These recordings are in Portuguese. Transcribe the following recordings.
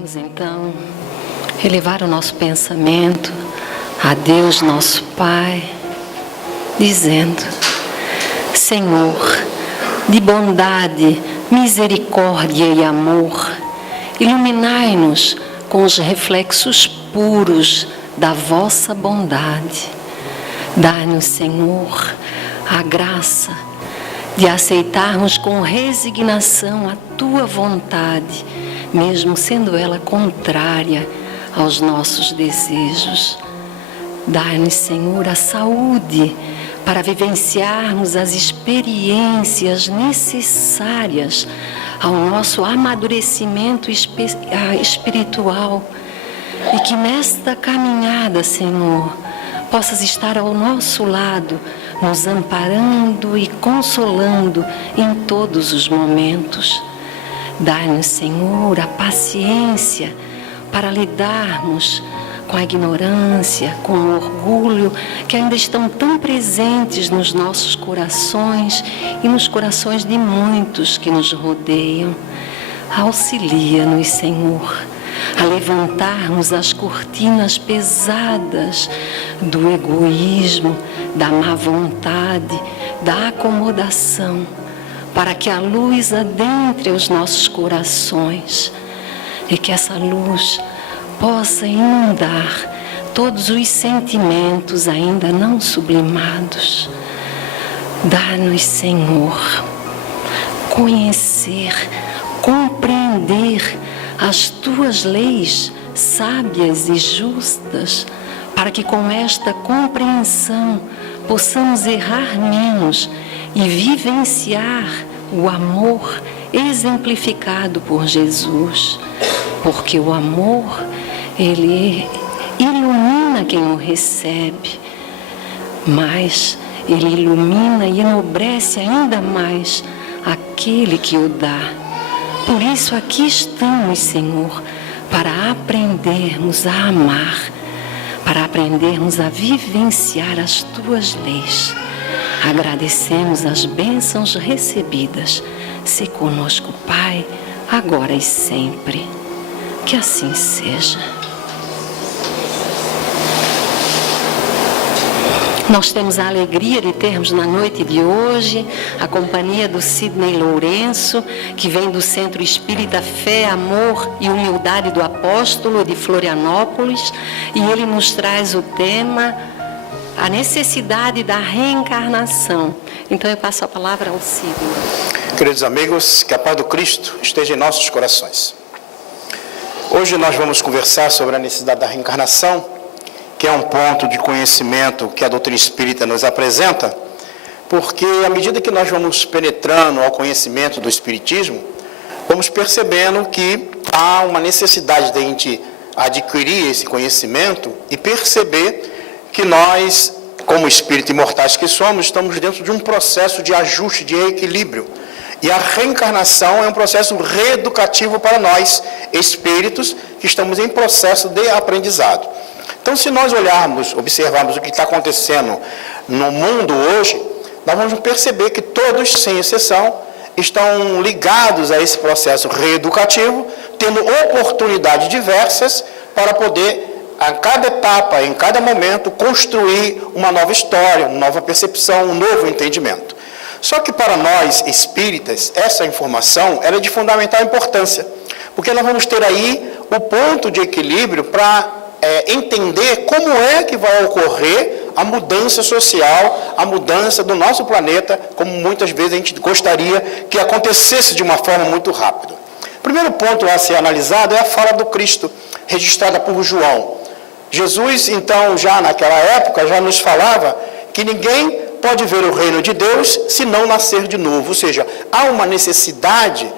Vamos então elevar o nosso pensamento a Deus nosso Pai, dizendo: Senhor, de bondade, misericórdia e amor, iluminai-nos com os reflexos puros da vossa bondade. Dai-nos, Senhor, a graça de aceitarmos com resignação a tua vontade, mesmo sendo ela contrária aos nossos desejos. Dai-nos, Senhor, a saúde para vivenciarmos as experiências necessárias ao nosso amadurecimento espiritual, e que nesta caminhada, Senhor, possas estar ao nosso lado, nos amparando e consolando em todos os momentos. Dai-nos, Senhor, a paciência para lidarmos com a ignorância, com o orgulho que ainda estão tão presentes nos nossos corações e nos corações de muitos que nos rodeiam. Auxilia-nos, Senhor, a levantarmos as cortinas pesadas do egoísmo, da má vontade, da acomodação, para que a luz adentre os nossos corações e que essa luz possa inundar todos os sentimentos ainda não sublimados. Dá-nos, Senhor, conhecer, compreender as tuas leis sábias e justas, para que com esta compreensão possamos errar menos e vivenciar o amor exemplificado por Jesus, porque o amor, ele ilumina quem o recebe, mas ele ilumina e enobrece ainda mais aquele que o dá. Por isso aqui estamos, Senhor, para aprendermos a amar, para aprendermos a vivenciar as tuas leis. Agradecemos as bênçãos recebidas. Se conosco, Pai, agora e sempre. Que assim seja. Nós temos a alegria de termos na noite de hoje a companhia do Sidney Lourenço, que vem do Centro Espírita Fé, Amor e Humildade do Apóstolo de Florianópolis, e ele nos traz o tema, a necessidade da reencarnação. Então eu passo a palavra ao Sidney. Queridos amigos, que a paz do Cristo esteja em nossos corações. Hoje nós vamos conversar sobre a necessidade da reencarnação, que é um ponto de conhecimento que a doutrina espírita nos apresenta, porque à medida que nós vamos penetrando ao conhecimento do espiritismo, vamos percebendo que há uma necessidade de a gente adquirir esse conhecimento e perceber que nós, como espíritos imortais que somos, estamos dentro de um processo de ajuste, de equilíbrio. E a reencarnação é um processo reeducativo para nós, espíritos, que estamos em processo de aprendizado. Então, se nós olharmos, observarmos o que está acontecendo no mundo hoje, nós vamos perceber que todos, sem exceção, estão ligados a esse processo reeducativo, tendo oportunidades diversas para poder, a cada etapa, em cada momento, construir uma nova história, uma nova percepção, um novo entendimento. Só que para nós, espíritas, essa informação ela é de fundamental importância, porque nós vamos ter aí o ponto de equilíbrio para entender como é que vai ocorrer a mudança social, a mudança do nosso planeta, como muitas vezes a gente gostaria que acontecesse de uma forma muito rápida. O primeiro ponto a ser analisado é a fala do Cristo, registrada por João. Jesus, então, já naquela época, já nos falava que ninguém pode ver o reino de Deus se não nascer de novo, ou seja, há uma necessidade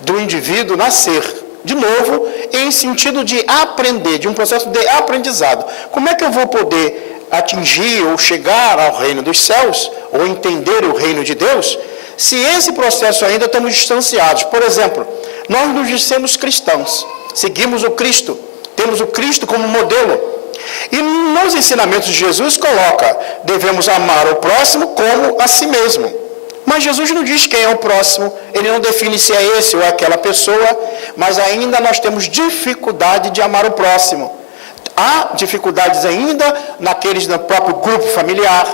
do indivíduo nascer de novo, em sentido de aprender, de um processo de aprendizado. Como é que eu vou poder atingir ou chegar ao reino dos céus, ou entender o reino de Deus, se esse processo ainda estamos distanciados? Por exemplo, nós nos dizemos cristãos, seguimos o Cristo, temos o Cristo como modelo. E nos ensinamentos de Jesus coloca, devemos amar o próximo como a si mesmo. Mas Jesus não diz quem é o próximo, ele não define se é esse ou aquela pessoa, mas ainda nós temos dificuldade de amar o próximo. Há dificuldades ainda naqueles no próprio grupo familiar,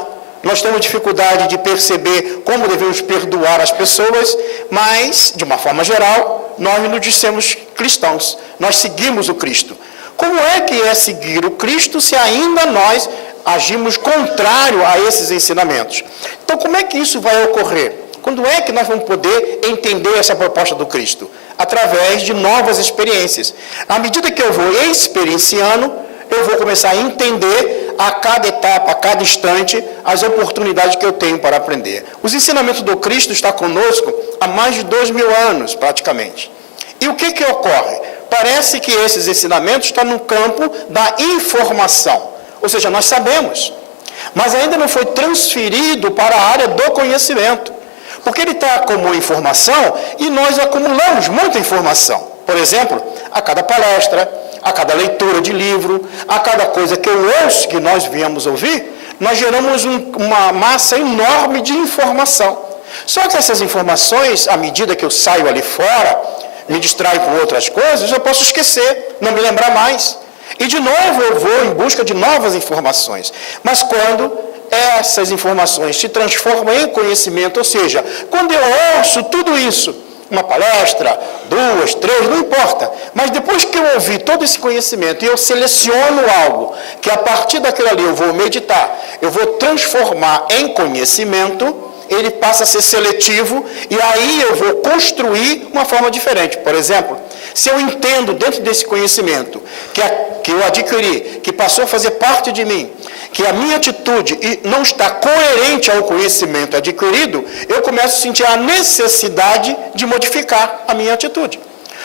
nós temos dificuldade de perceber como devemos perdoar as pessoas, mas, de uma forma geral, nós nos dissemos cristãos, nós seguimos o Cristo. Como é que é seguir o Cristo se ainda nós agimos contrário a esses ensinamentos? Então, como é que isso vai ocorrer? Quando é que nós vamos poder entender essa proposta do Cristo? Através de novas experiências. À medida que eu vou experienciando, eu vou começar a entender a cada etapa, a cada instante, as oportunidades que eu tenho para aprender. Os ensinamentos do Cristo estão conosco há mais de 2000 anos, praticamente. E o que ocorre? Parece que esses ensinamentos estão no campo da informação. Ou seja, nós sabemos, mas ainda não foi transferido para a área do conhecimento. Porque ele está como informação e nós acumulamos muita informação. Por exemplo, a cada palestra, a cada leitura de livro, a cada coisa que eu ouço, que nós viemos ouvir, nós geramos uma massa enorme de informação. Só que essas informações, à medida que eu saio ali fora, me distraio com outras coisas, eu posso esquecer, não me lembrar mais. E de novo eu vou em busca de novas informações. Mas quando essas informações se transformam em conhecimento, ou seja, quando eu ouço tudo isso, uma palestra, 2, 3, não importa, mas depois que eu ouvi todo esse conhecimento e eu seleciono algo, que a partir daquilo ali eu vou meditar, eu vou transformar em conhecimento, ele passa a ser seletivo e aí eu vou construir uma forma diferente. Por exemplo, se eu entendo dentro desse conhecimento que eu adquiri, que passou a fazer parte de mim, que a minha atitude não está coerente ao conhecimento adquirido, eu começo a sentir a necessidade de modificar a minha atitude.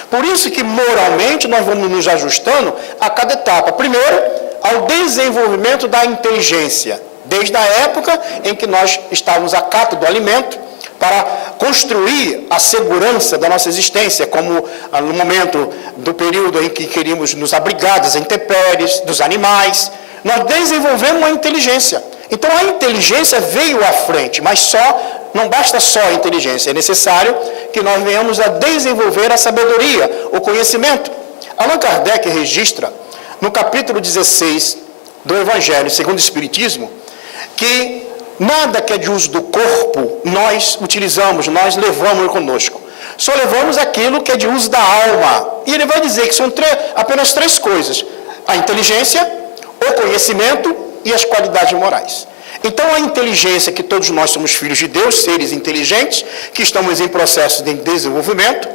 Por isso que moralmente nós vamos nos ajustando a cada etapa. Primeiro, ao desenvolvimento da inteligência, desde a época em que nós estávamos a cato do alimento, para construir a segurança da nossa existência, como no momento do período em que queríamos nos abrigar das intempéries, dos animais, nós desenvolvemos uma inteligência. Então a inteligência veio à frente, mas não basta só a inteligência, é necessário que nós venhamos a desenvolver a sabedoria, o conhecimento. Allan Kardec registra, no capítulo 16 do Evangelho segundo o Espiritismo, que nada que é de uso do corpo nós utilizamos, nós levamos conosco. Só levamos aquilo que é de uso da alma. E ele vai dizer que são apenas 3 coisas: a inteligência, o conhecimento e as qualidades morais. Então a inteligência, que todos nós somos filhos de Deus, seres inteligentes, que estamos em processo de desenvolvimento,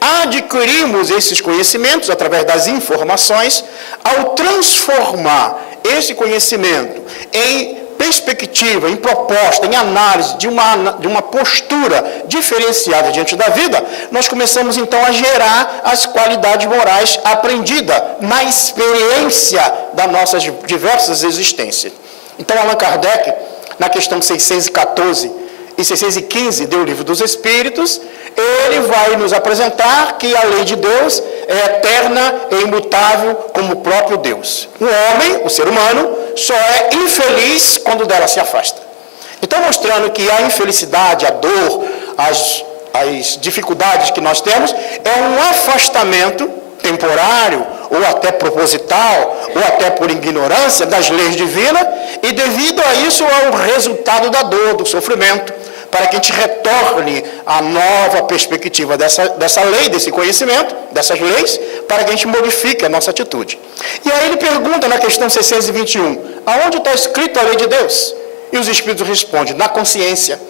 adquirimos esses conhecimentos através das informações. Ao transformar esse conhecimento em perspectiva, em proposta, em análise de uma postura diferenciada diante da vida, nós começamos então a gerar as qualidades morais aprendidas na experiência das nossas diversas existências. Então Allan Kardec, na questão 614 e 615 do Livro dos Espíritos, ele vai nos apresentar que a lei de Deus é eterna e imutável como o próprio Deus. O homem, o ser humano, só é infeliz quando dela se afasta. Então, mostrando que a infelicidade, a dor, as dificuldades que nós temos, é um afastamento temporário, ou até proposital, ou até por ignorância das leis divinas, e devido a isso é o resultado da dor, do sofrimento, para que a gente retorne à nova perspectiva dessa lei, desse conhecimento, dessas leis, para que a gente modifique a nossa atitude. E aí ele pergunta na questão 621, aonde está escrito a lei de Deus? E os Espíritos respondem, na consciência.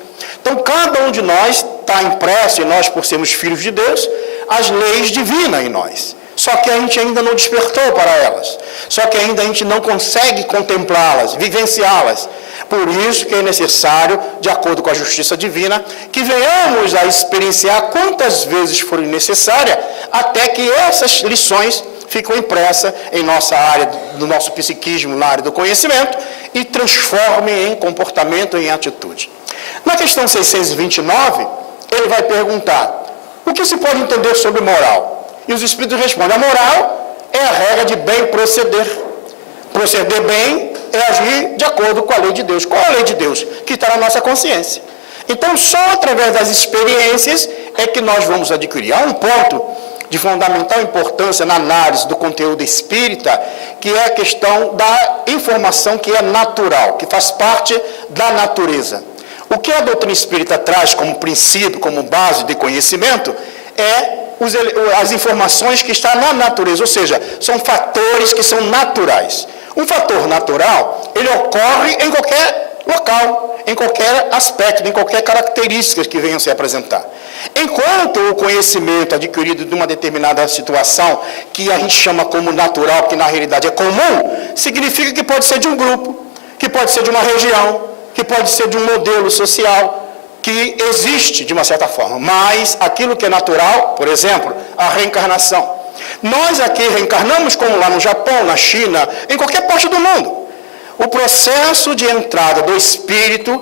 Então, cada um de nós está impresso em nós, por sermos filhos de Deus, as leis divinas em nós. Só que a gente ainda não despertou para elas. Só que ainda a gente não consegue contemplá-las, vivenciá-las. Por isso que é necessário, de acordo com a justiça divina, que venhamos a experienciar quantas vezes forem necessárias, até que essas lições ficam impressas em nossa área, no nosso psiquismo, na área do conhecimento, e transformem em comportamento e em atitude. Na questão 629, ele vai perguntar, o que se pode entender sobre moral? E os Espíritos respondem, a moral é a regra de bem proceder. Proceder bem é agir de acordo com a lei de Deus. Qual é a lei de Deus? Que está na nossa consciência. Então, só através das experiências é que nós vamos adquirir. Há um ponto de fundamental importância na análise do conteúdo espírita, que é a questão da informação que é natural, que faz parte da natureza. O que a doutrina espírita traz como princípio, como base de conhecimento, é as informações que estão na natureza, ou seja, são fatores que são naturais. Um fator natural, ele ocorre em qualquer local, em qualquer aspecto, em qualquer característica que venha a se apresentar. Enquanto o conhecimento adquirido de uma determinada situação, que a gente chama como natural, que na realidade é comum, significa que pode ser de um grupo, que pode ser de uma região, que pode ser de um modelo social, que existe de uma certa forma. Mas aquilo que é natural, por exemplo, a reencarnação. Nós aqui reencarnamos como lá no Japão, na China, em qualquer parte do mundo. O processo de entrada do espírito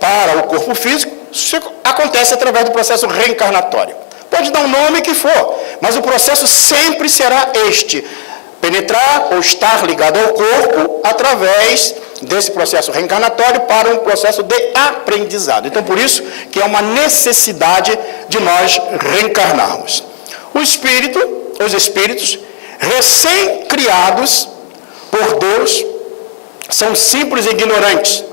para o corpo físico acontece através do processo reencarnatório. Pode dar o nome que for, mas o processo sempre será este: penetrar ou estar ligado ao corpo através desse processo reencarnatório para um processo de aprendizado. Então, por isso que é uma necessidade de nós reencarnarmos. Os espíritos recém-criados por Deus são simples e ignorantes,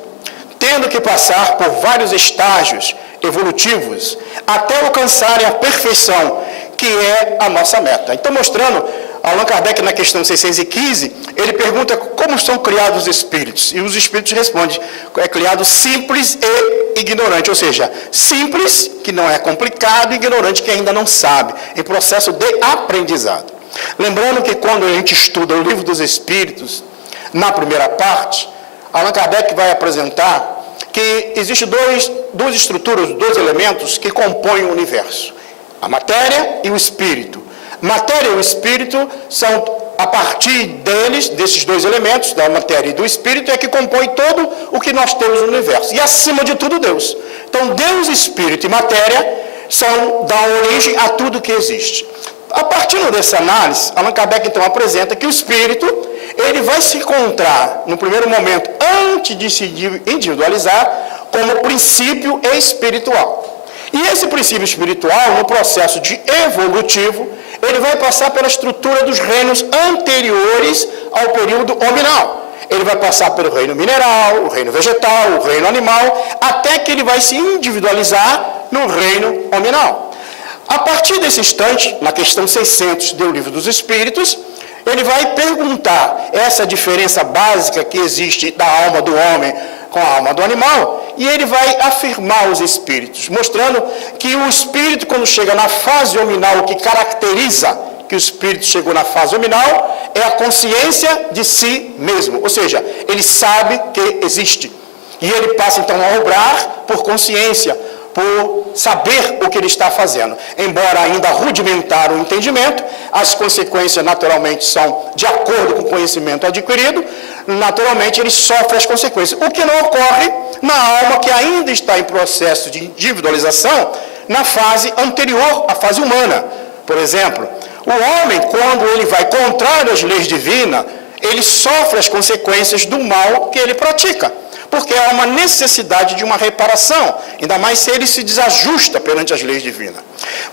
tendo que passar por vários estágios evolutivos até alcançarem a perfeição, que é a nossa meta. Então, mostrando, Allan Kardec, na questão 615, ele pergunta como são criados os espíritos. E os espíritos respondem: é criado simples e ignorante, ou seja, simples, que não é complicado, e ignorante, que ainda não sabe, em processo de aprendizado. Lembrando que quando a gente estuda o Livro dos Espíritos, na primeira parte, Allan Kardec vai apresentar que existem duas estruturas, dois elementos que compõem o universo: a matéria e o espírito. Matéria e o espírito são, a partir desses dois elementos, da matéria e do espírito, é que compõe todo o que nós temos no universo. E acima de tudo, Deus. Então, Deus, espírito e matéria dão origem a tudo que existe. A partir dessa análise, Allan Kardec então apresenta que o espírito, ele vai se encontrar, no primeiro momento, antes de se individualizar, como princípio espiritual. E esse princípio espiritual, no processo de evolutivo, ele vai passar pela estrutura dos reinos anteriores ao período hominal. Ele vai passar pelo reino mineral, o reino vegetal, o reino animal, até que ele vai se individualizar no reino hominal. A partir desse instante, na questão 600 do Livro dos Espíritos, ele vai perguntar essa diferença básica que existe da alma do homem com a alma do animal, e ele vai afirmar os espíritos, mostrando que o espírito, quando chega na fase hominal, o que caracteriza que o espírito chegou na fase hominal é a consciência de si mesmo, ou seja, ele sabe que existe, e ele passa então a obrar por consciência, por saber o que ele está fazendo. Embora ainda rudimentar o entendimento, as consequências naturalmente são de acordo com o conhecimento adquirido, naturalmente ele sofre as consequências. O que não ocorre na alma que ainda está em processo de individualização na fase anterior à fase humana. Por exemplo, o homem, quando ele vai contrário às leis divinas, ele sofre as consequências do mal que ele pratica, porque há uma necessidade de uma reparação, ainda mais se ele se desajusta perante as leis divinas.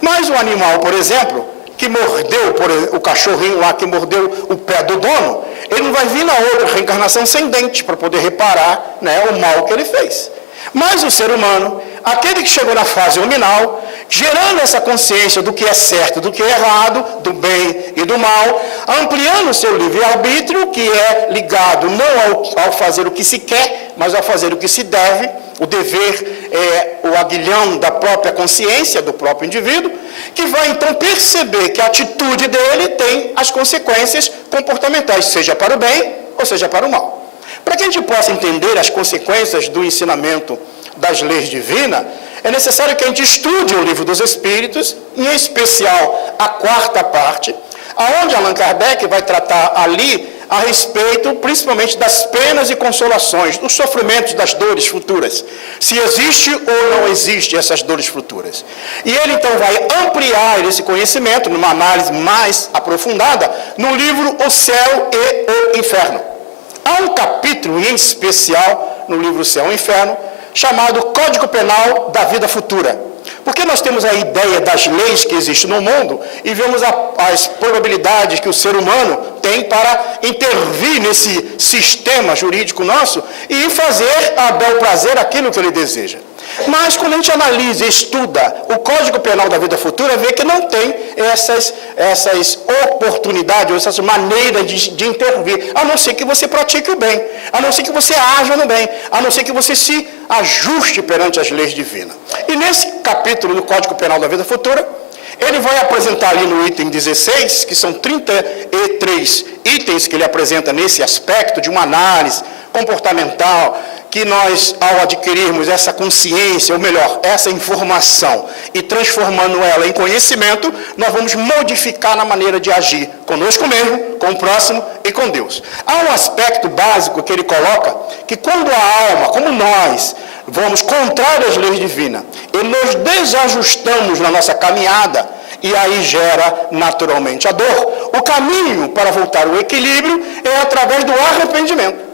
Mas o animal, por exemplo, que mordeu, o cachorrinho lá que mordeu o pé do dono, ele não vai vir na outra reencarnação sem dente para poder reparar, né, o mal que ele fez. Mas o ser humano, aquele que chegou na fase hominal, gerando essa consciência do que é certo, do que é errado, do bem e do mal, ampliando o seu livre-arbítrio, que é ligado não ao fazer o que se quer, mas ao fazer o que se deve. O dever é o aguilhão da própria consciência, do próprio indivíduo, que vai então perceber que a atitude dele tem as consequências comportamentais, seja para o bem ou seja para o mal. Para que a gente possa entender as consequências do ensinamento das leis divinas, é necessário que a gente estude o Livro dos Espíritos, em especial a quarta parte, aonde Allan Kardec vai tratar ali a respeito principalmente das penas e consolações, dos sofrimentos, das dores futuras, se existe ou não existe essas dores futuras. E ele então vai ampliar esse conhecimento numa análise mais aprofundada no livro O Céu e o Inferno. Há um capítulo em especial no livro O Céu e o Inferno, chamado Código Penal da Vida Futura. Porque nós temos a ideia das leis que existem no mundo e vemos as probabilidades que o ser humano tem para intervir nesse sistema jurídico nosso e fazer a bel prazer aquilo que ele deseja. Mas quando a gente analisa e estuda o Código Penal da Vida Futura, vê que não tem essas oportunidades, essas maneiras de intervir, a não ser que você pratique o bem, a não ser que você haja no bem, a não ser que você se ajuste perante as leis divinas. E nesse capítulo do Código Penal da Vida Futura, ele vai apresentar ali no item 16, que são 33 itens que ele apresenta nesse aspecto de uma análise comportamental, que nós, ao adquirirmos essa consciência, ou melhor, essa informação, e transformando ela em conhecimento, nós vamos modificar na maneira de agir conosco mesmo, com o próximo e com Deus. Há um aspecto básico que ele coloca, que quando a alma, como nós, vamos contrário às leis divinas, e nos desajustamos na nossa caminhada, e aí gera naturalmente a dor, o caminho para voltar ao equilíbrio é através do arrependimento.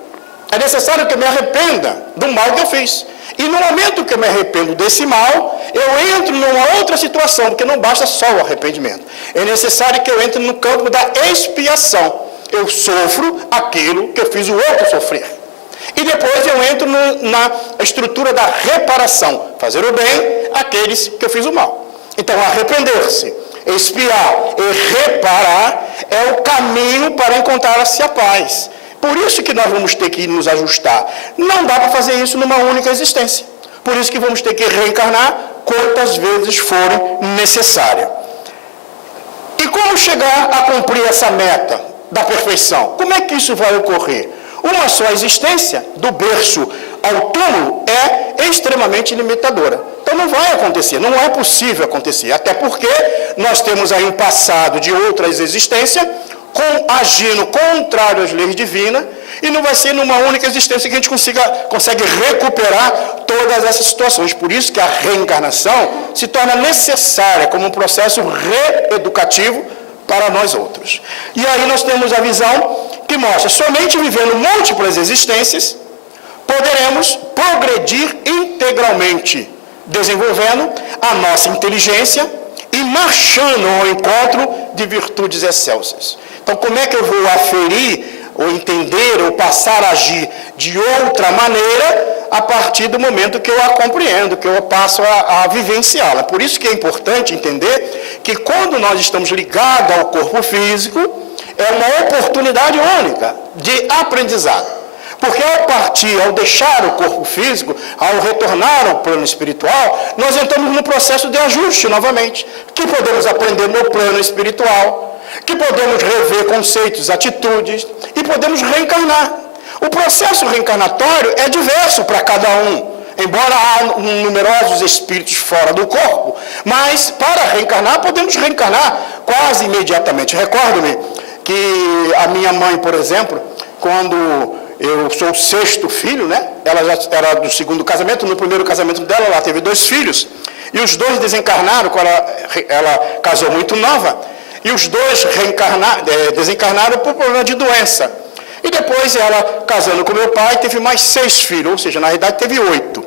É necessário que eu me arrependa do mal que eu fiz. E no momento que eu me arrependo desse mal, eu entro numa outra situação, porque não basta só o arrependimento. É necessário que eu entre no campo da expiação. Eu sofro aquilo que eu fiz o outro sofrer. E depois eu entro na estrutura da reparação. Fazer o bem àqueles que eu fiz o mal. Então, arrepender-se, expiar e reparar é o caminho para encontrar-se a paz. Por isso que nós vamos ter que nos ajustar. Não dá para fazer isso numa única existência. Por isso que vamos ter que reencarnar quantas vezes forem necessárias. E como chegar a cumprir essa meta da perfeição? Como é que isso vai ocorrer? Uma só existência, do berço ao túmulo, é extremamente limitadora. Então não vai acontecer, não é possível acontecer. Até porque nós temos aí um passado de outras existências, agindo contrário às leis divinas, e não vai ser numa única existência que a gente consegue recuperar todas essas situações. Por isso que a reencarnação se torna necessária como um processo reeducativo para nós outros. E aí nós temos a visão que mostra, somente vivendo múltiplas existências, poderemos progredir integralmente, desenvolvendo a nossa inteligência e marchando ao encontro de virtudes excelsas. Então, como é que eu vou aferir, ou entender, ou passar a agir de outra maneira, a partir do momento que eu a compreendo, que eu passo a vivenciá-la? Por isso que é importante entender que quando nós estamos ligados ao corpo físico, é uma oportunidade única de aprendizado. Porque ao deixar o corpo físico, ao retornar ao plano espiritual, nós entramos no processo de ajuste novamente, que podemos aprender no plano espiritual, que podemos rever conceitos, atitudes, e podemos reencarnar. O processo reencarnatório é diverso para cada um, embora há numerosos espíritos fora do corpo, mas para reencarnar, podemos reencarnar quase imediatamente. Recordo-me que a minha mãe, por exemplo, quando eu sou o sexto filho, né? Ela já era do segundo casamento. No primeiro casamento dela, ela teve 2 filhos. E os 2 desencarnaram quando ela casou muito nova. E os 2 desencarnaram por problema de doença. E depois ela, casando com meu pai, teve mais 6 filhos. Ou seja, na realidade teve 8.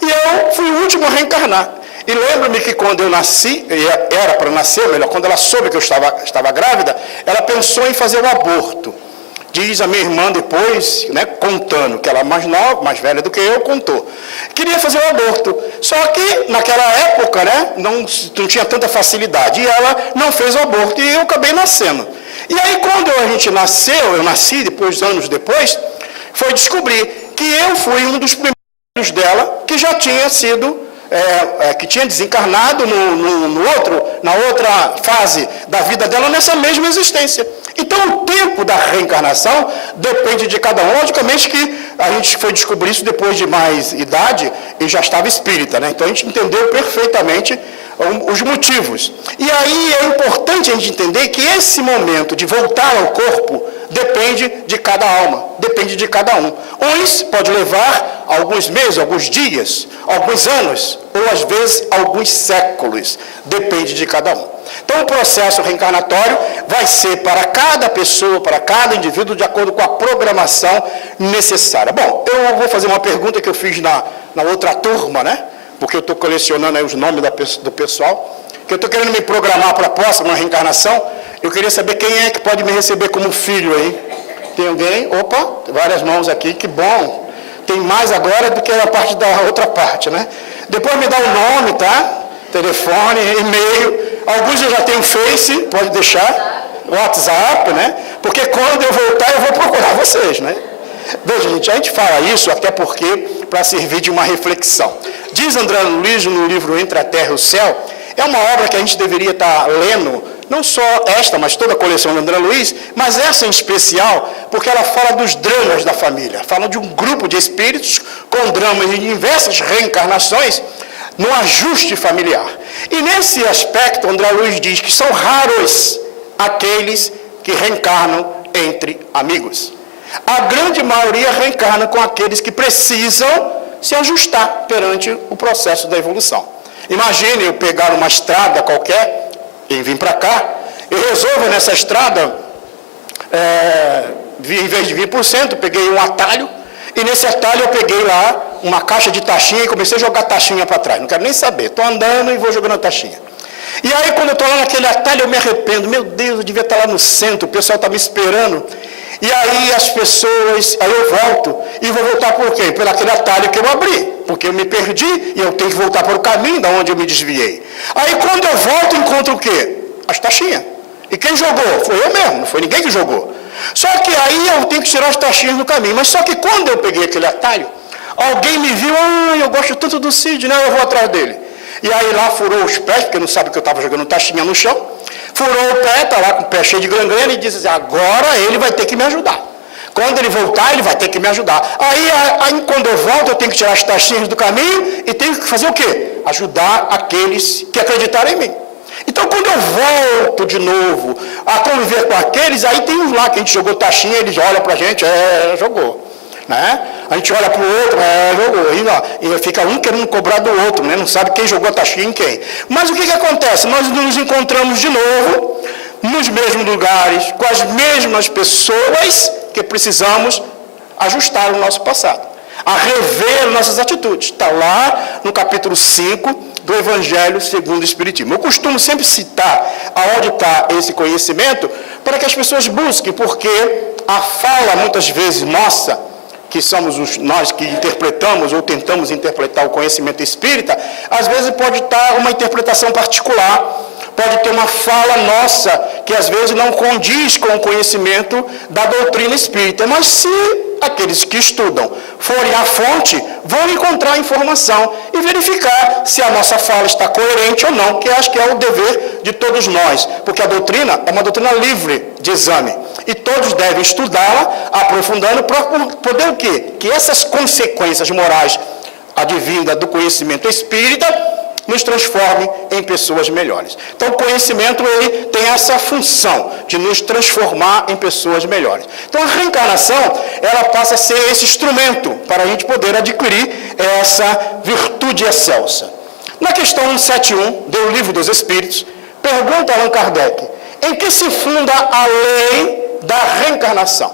E eu fui o último a reencarnar. E lembro-me que quando eu nasci, era para nascer, melhor, quando ela soube que eu estava grávida, ela pensou em fazer o aborto. Diz a minha irmã depois, né, contando, que ela é mais nova, mais velha do que eu, contou. Queria fazer o aborto. Só que naquela época, né, não tinha tanta facilidade. E ela não fez o aborto e eu acabei nascendo. E aí quando a gente nasceu, eu nasci anos depois, foi descobrir que eu fui um dos primeiros dela que já tinha sido, que tinha desencarnado na outra fase da vida dela, nessa mesma existência. Então, o tempo da reencarnação depende de cada um. Logicamente que a gente foi descobrir isso depois de mais idade e já estava espírita, né? Então, a gente entendeu perfeitamente os motivos. E aí é importante a gente entender que esse momento de voltar ao corpo depende de cada alma, depende de cada um. Uns pode levar alguns meses, alguns dias, alguns anos, ou às vezes alguns séculos, depende de cada um. Então o processo reencarnatório vai ser para cada pessoa, para cada indivíduo, de acordo com a programação necessária. Bom, eu vou fazer uma pergunta que eu fiz na outra turma, né? Porque eu estou colecionando aí os nomes do pessoal, que eu estou querendo me programar para a próxima reencarnação. Eu queria saber quem é que pode me receber como filho aí. Tem alguém? Opa, várias mãos aqui, que bom. Tem mais agora do que a parte da outra parte, né? Depois me dá o nome, tá? Telefone, e-mail. Alguns eu já tenho Face, pode deixar. WhatsApp, né? Porque quando eu voltar eu vou procurar vocês, né? Veja, gente, a gente fala isso até porque para servir de uma reflexão. Diz André Luiz no livro Entre a Terra e o Céu, é uma obra que a gente deveria estar lendo, não só esta, mas toda a coleção de André Luiz, mas essa em especial, porque ela fala dos dramas da família, fala de um grupo de espíritos com dramas de diversas reencarnações no ajuste familiar. E nesse aspecto, André Luiz diz que são raros aqueles que reencarnam entre amigos. A grande maioria reencarna com aqueles que precisam se ajustar perante o processo da evolução. Imagine eu pegar uma estrada qualquer e vir para cá, eu resolvo nessa estrada, em vez de vir por centro, peguei um atalho, e nesse atalho eu peguei lá uma caixa de taxinha e comecei a jogar taxinha para trás. Não quero nem saber, estou andando e vou jogando a taxinha. E aí quando eu estou lá naquele atalho eu me arrependo, meu Deus, eu devia estar lá no centro, o pessoal está me esperando. E aí as pessoas, aí eu volto, e vou voltar por quê? Por aquele atalho que eu abri, porque eu me perdi e eu tenho que voltar para o caminho da onde eu me desviei. Aí quando eu volto, encontro o quê? As taxinhas. E quem jogou? Foi eu mesmo, não foi ninguém que jogou. Só que aí eu tenho que tirar as taxinhas do caminho. Mas só que quando eu peguei aquele atalho, alguém me viu, eu gosto tanto do Cid, né? Eu vou atrás dele. E aí lá furou os pés, porque não sabe que eu estava jogando taxinha no chão. Furou o pé, está lá com o pé cheio de gangrena e disse assim, agora ele vai ter que me ajudar. Quando ele voltar, ele vai ter que me ajudar. Aí quando eu volto, eu tenho que tirar as taxinhas do caminho e tenho que fazer o quê? Ajudar aqueles que acreditaram em mim. Então, quando eu volto de novo a conviver com aqueles, aí tem uns lá que a gente jogou taxinha, eles olham para a gente, jogou. Né? A gente olha para o outro, jogou. E fica um querendo cobrar do outro, né? Não sabe quem jogou a taxinha em quem. Mas o que acontece? Nós nos encontramos de novo, nos mesmos lugares, com as mesmas pessoas que precisamos ajustar o nosso passado, a rever nossas atitudes. Está lá no capítulo 5 do Evangelho segundo o Espiritismo. Eu costumo sempre citar aonde está esse conhecimento para que as pessoas busquem, porque a fala muitas vezes nossa, que somos nós que interpretamos ou tentamos interpretar o conhecimento espírita, às vezes pode estar uma interpretação particular, pode ter uma fala nossa que às vezes não condiz com o conhecimento da doutrina espírita, mas se aqueles que estudam forem à fonte, vão encontrar informação e verificar se a nossa fala está coerente ou não, que acho que é o dever de todos nós, porque a doutrina é uma doutrina livre de exame, e todos devem estudá-la, aprofundando, para poder o quê? Que essas consequências morais advindas do conhecimento espírita nos transforme em pessoas melhores. Então, o conhecimento ele tem essa função de nos transformar em pessoas melhores. Então, a reencarnação, ela passa a ser esse instrumento para a gente poder adquirir essa virtude excelsa. Na questão 171 do Livro dos Espíritos, pergunta Allan Kardec, em que se funda a lei da reencarnação?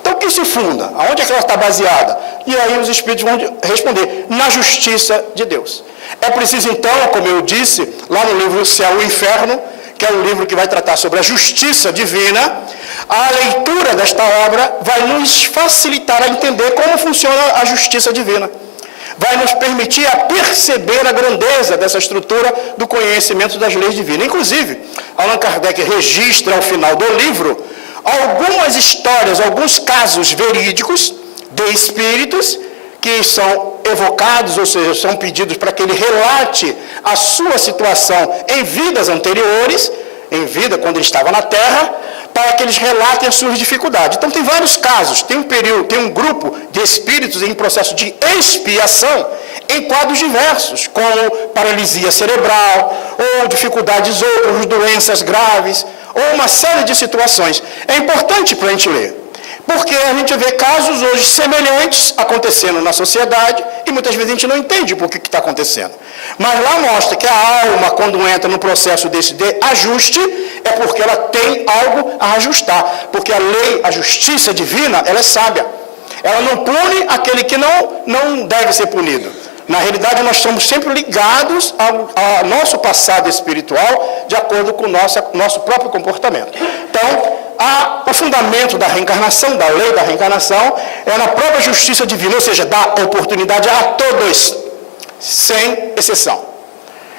Então, o que se funda? Aonde é que ela está baseada? E aí os Espíritos vão responder, na justiça de Deus. É preciso, então, como eu disse, lá no livro O Céu e o Inferno, que é um livro que vai tratar sobre a justiça divina, a leitura desta obra vai nos facilitar a entender como funciona a justiça divina. Vai nos permitir a perceber a grandeza dessa estrutura do conhecimento das leis divinas. Inclusive, Allan Kardec registra ao final do livro algumas histórias, alguns casos verídicos de espíritos que são evocados, ou seja, são pedidos para que ele relate a sua situação em vidas anteriores, em vida quando ele estava na Terra, para que eles relatem as suas dificuldades. Então tem vários casos, tem um grupo de espíritos em processo de expiação em quadros diversos, como paralisia cerebral, ou dificuldades outras, doenças graves, ou uma série de situações. É importante para a gente ler, porque a gente vê casos hoje semelhantes acontecendo na sociedade e muitas vezes a gente não entende por que está acontecendo. Mas lá mostra que a alma, quando entra no processo desse de ajuste, é porque ela tem algo a ajustar. Porque a lei, a justiça divina, ela é sábia. Ela não pune aquele que não deve ser punido. Na realidade, nós estamos sempre ligados ao nosso passado espiritual, de acordo com o nosso próprio comportamento. Então, o fundamento da reencarnação, da lei da reencarnação, é na própria justiça divina, ou seja, dá oportunidade a todos, sem exceção.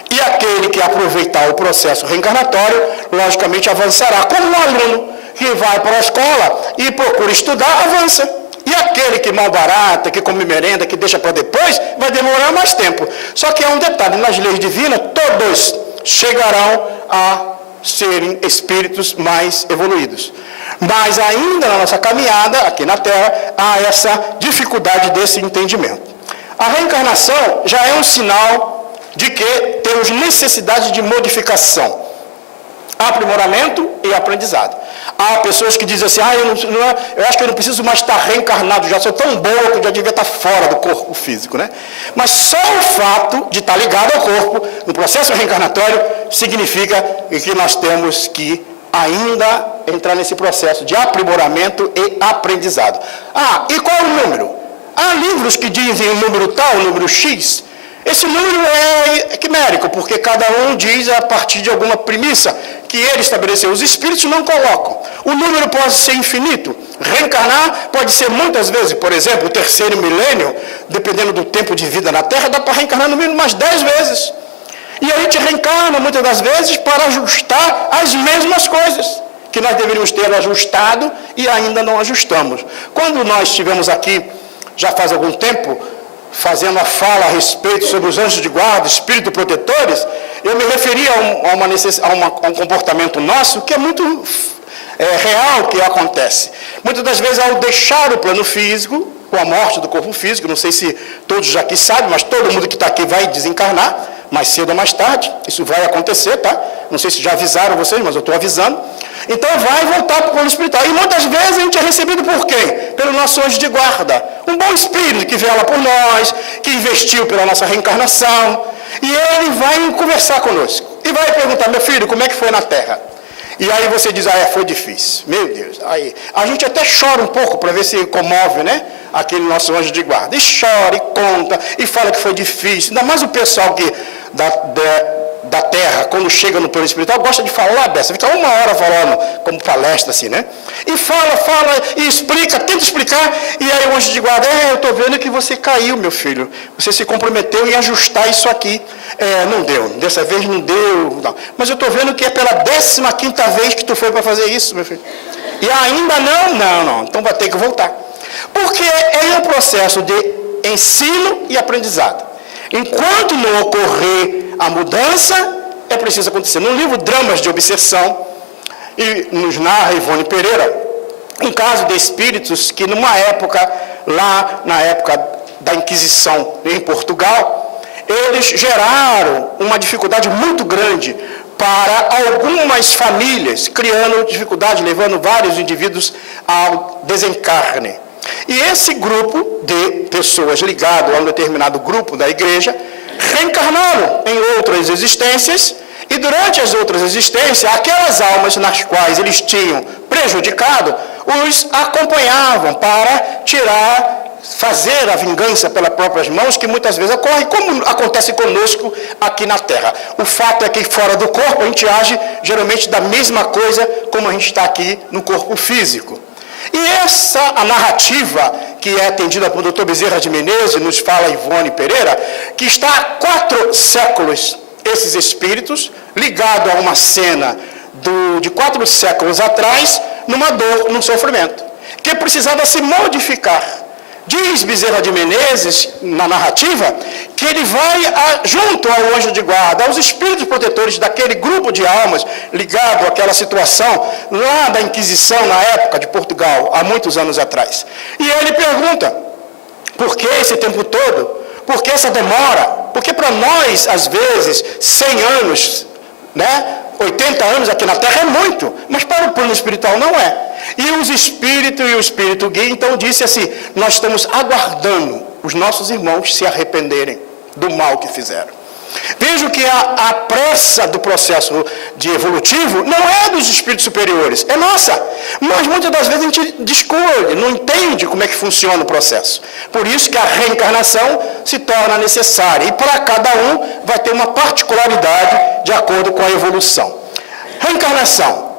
E aquele que aproveitar o processo reencarnatório, logicamente avançará. Como um aluno que vai para a escola e procura estudar, avança. E aquele que malbarata, que come merenda, que deixa para depois, vai demorar mais tempo. Só que há um detalhe, nas leis divinas, todos chegarão a serem espíritos mais evoluídos. Mas ainda na nossa caminhada, aqui na Terra, há essa dificuldade desse entendimento. A reencarnação já é um sinal de que temos necessidade de modificação, aprimoramento e aprendizado. Há pessoas que dizem assim, eu acho que eu não preciso mais estar reencarnado, já sou tão boa que eu já devia estar fora do corpo físico, né? Mas só o fato de estar ligado ao corpo, no processo reencarnatório, significa que nós temos que ainda entrar nesse processo de aprimoramento e aprendizado. E qual é o número? Há livros que dizem o número tal, o número X. Esse número é quimérico, porque cada um diz a partir de alguma premissa que ele estabeleceu. Os espíritos não colocam. O número pode ser infinito. Reencarnar pode ser muitas vezes. Por exemplo, o terceiro milênio, dependendo do tempo de vida na Terra, dá para reencarnar no mínimo mais 10 vezes. E a gente reencarna muitas das vezes para ajustar as mesmas coisas que nós deveríamos ter ajustado e ainda não ajustamos. Quando nós estivemos aqui, já faz algum tempo, fazendo a fala a respeito sobre os anjos de guarda, espíritos protetores, eu me referi a um comportamento nosso que é muito real que acontece. Muitas das vezes, ao deixar o plano físico, com a morte do corpo físico, não sei se todos aqui sabem, mas todo mundo que está aqui vai desencarnar, mais cedo ou mais tarde, isso vai acontecer, tá? Não sei se já avisaram vocês, mas eu estou avisando. Então vai voltar para o plano espiritual. E muitas vezes a gente é recebido por quem? Pelo nosso anjo de guarda. Um bom espírito que vela por nós, que investiu pela nossa reencarnação. E ele vai conversar conosco. E vai perguntar, meu filho, como é que foi na Terra? E aí você diz, foi difícil. Meu Deus. Aí a gente até chora um pouco para ver se comove, né? Aquele nosso anjo de guarda. E chora, e conta, e fala que foi difícil. Ainda mais o pessoal que da Terra, quando chega no plano espiritual, gosta de falar dessa, fica uma hora falando, como palestra assim, né? E fala, e explica, tenta explicar, e aí o anjo de guarda, eu estou vendo que você caiu, meu filho, você se comprometeu em ajustar isso aqui. Não deu, dessa vez não deu, não. Mas eu estou vendo que é pela 15ª vez que tu foi para fazer isso, meu filho. E ainda não, então vai ter que voltar. Porque é um processo de ensino e aprendizado. Enquanto não ocorrer a mudança, é preciso acontecer. No livro Dramas de Obsessão, e nos narra Ivone Pereira, um caso de espíritos que numa época, lá na época da Inquisição em Portugal, eles geraram uma dificuldade muito grande para algumas famílias, criando dificuldade, levando vários indivíduos ao desencarne. E esse grupo de pessoas ligado a um determinado grupo da igreja reencarnaram em outras existências e durante as outras existências, aquelas almas nas quais eles tinham prejudicado, os acompanhavam para fazer a vingança pelas próprias mãos, que muitas vezes ocorre, como acontece conosco aqui na Terra. O fato é que fora do corpo a gente age geralmente da mesma coisa como a gente está aqui no corpo físico. E a narrativa que é atendida por Dr. Bezerra de Menezes, nos fala Ivone Pereira, que está há 4 séculos, esses espíritos, ligados a uma cena de 4 séculos atrás, numa dor, num sofrimento, que precisava se modificar. Diz Bezerra de Menezes, na narrativa, que ele vai junto ao anjo de guarda, aos espíritos protetores daquele grupo de almas ligado àquela situação lá da Inquisição, na época de Portugal, há muitos anos atrás. E ele pergunta, por que esse tempo todo? Por que essa demora? Porque para nós, às vezes, 100 anos, né? 80 anos aqui na Terra é muito, mas para o plano espiritual não é. E o Espírito guia, então disse assim, nós estamos aguardando os nossos irmãos se arrependerem do mal que fizeram. Vejo que a pressa do processo de evolutivo não é dos espíritos superiores, é nossa. Mas muitas das vezes a gente descobre, não entende como é que funciona o processo. Por isso que a reencarnação se torna necessária. E para cada um vai ter uma particularidade de acordo com a evolução. Reencarnação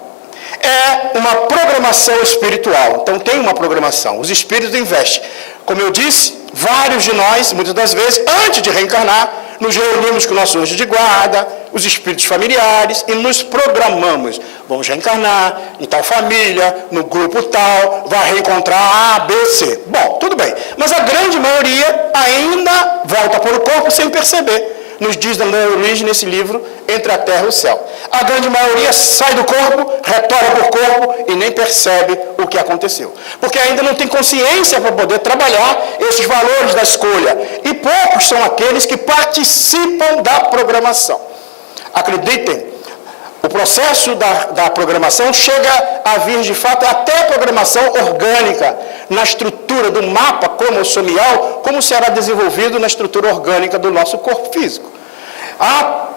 é uma programação espiritual. Então tem uma programação. Os espíritos investem. Como eu disse, vários de nós, muitas das vezes, antes de reencarnar, nos reunimos com nossos anjos de guarda, os espíritos familiares e nos programamos. Vamos reencarnar em tal família, no grupo tal, vai reencontrar A, B, C. Bom, tudo bem. Mas a grande maioria ainda volta para o corpo sem perceber. Nos diz da origem nesse livro, Entre a Terra e o Céu. A grande maioria sai do corpo, retorna para o corpo e nem percebe o que aconteceu. Porque ainda não tem consciência para poder trabalhar esses valores da escolha. E poucos são aqueles que participam da programação. Acreditem, o processo da programação chega a vir, de fato, até a programação orgânica, na estrutura do mapa cromossomial, como será desenvolvido na estrutura orgânica do nosso corpo físico. Há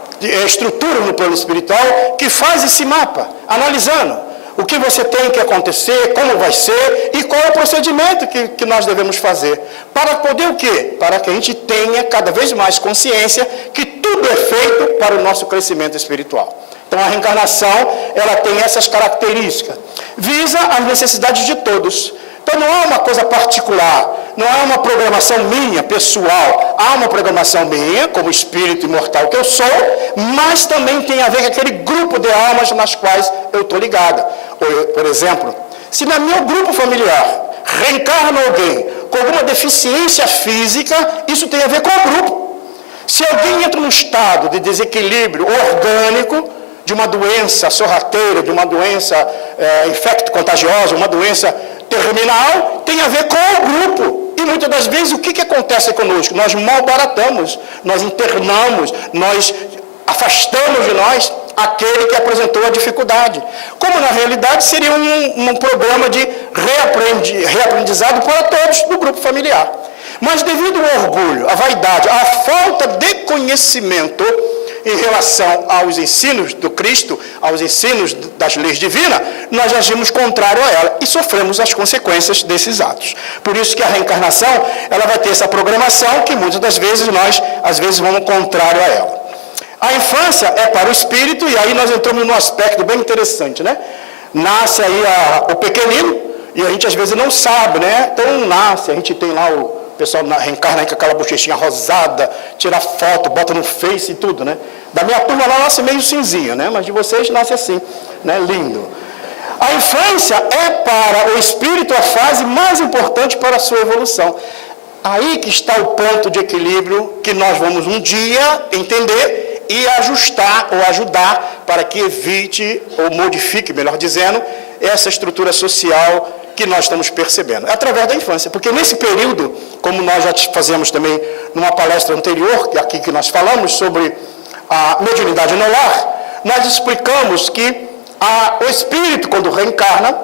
estrutura no plano espiritual que faz esse mapa, analisando o que você tem que acontecer, como vai ser e qual é o procedimento que nós devemos fazer. Para poder o quê? Para que a gente tenha cada vez mais consciência que tudo é feito para o nosso crescimento espiritual. Então a reencarnação, ela tem essas características. Visa as necessidades de todos. Então não é uma coisa particular, não é uma programação minha, pessoal. Há uma programação minha, como espírito imortal que eu sou, mas também tem a ver com aquele grupo de almas nas quais eu estou ligada. Por exemplo, se no meu grupo familiar reencarna alguém com alguma deficiência física, isso tem a ver com o grupo. Se alguém entra num estado de desequilíbrio orgânico, de uma doença sorrateira, de uma doença infecto-contagiosa, uma doença terminal, tem a ver com o grupo. E muitas das vezes o que acontece conosco? Nós malbaratamos, nós internamos, nós afastamos de nós aquele que apresentou a dificuldade. Como na realidade seria um programa de reaprendizado para todos do grupo familiar. Mas devido ao orgulho, à vaidade, à falta de conhecimento em relação aos ensinos do Cristo, aos ensinos das leis divinas, nós agimos contrário a ela e sofremos as consequências desses atos. Por isso que a reencarnação, ela vai ter essa programação que muitas das vezes nós, às vezes, vamos contrário a ela. A infância é para o espírito e aí nós entramos num aspecto bem interessante, né? Nasce aí o pequenino e a gente às vezes não sabe, né? Então nasce, a gente tem lá o pessoal reencarna com aquela bochechinha rosada, tira foto, bota no Face e tudo, né? Da minha turma lá nasce meio cinzinho, né? Mas de vocês nasce assim, né? Lindo. A infância é para o espírito a fase mais importante para a sua evolução. Aí que está o ponto de equilíbrio que nós vamos um dia entender e ajustar ou ajudar para que evite ou modifique, melhor dizendo, essa estrutura social que nós estamos percebendo, através da infância, porque nesse período, como nós já fazemos também numa palestra anterior, que aqui que nós falamos sobre a mediunidade no lar, nós explicamos que o espírito, quando reencarna,